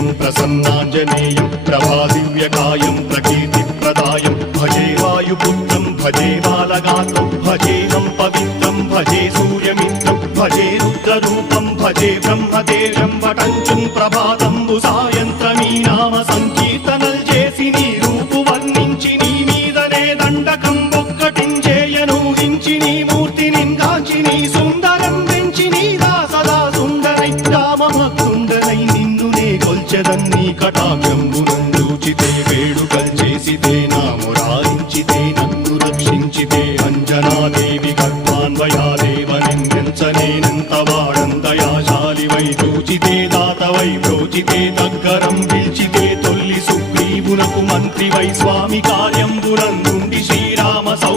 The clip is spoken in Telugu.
శ్రీవేంకటేశం ప్రసన్నాంజనేయం ప్రభాదివ్యకాయం ప్రకీర్తిప్రదాయం భజే వాయుపుత్రం భజే బాలగాత్రం భజేహం పవిత్రం భజే సూర్యమిత్రం భజే రుద్రరూపం భజే బ్రహ్మదేవం వటంచుం ప్రభాతంబు సాయంత్రమీ నామ సంకీర్తనల్ చేసి నీ రూపు వర్ణించి నీ మీదనే దండకం ఒక్కటించేయనూహించి నీ మూర్తిని గాంచి నీ సుందరం పెంచి నీ సదా సుందరై రామభక్తుండనై నిన్నునే కొల్చెదన్నీ కటాక్షంబునందూచితే వేడుకల్ చేసితే నామురారించితే నన్ను రక్షించితే అంజనాదేవి గర్భాన్వయాదేవనెంచనేనంత వాడంతయాశాలివై చూచితే దాతవై ప్రోచితే దగ్గరం పిల్చితే తొల్లి సుగ్రీవునకు మంత్రివై స్వామి కార్యంబునందుండి శ్రీరామ సౌ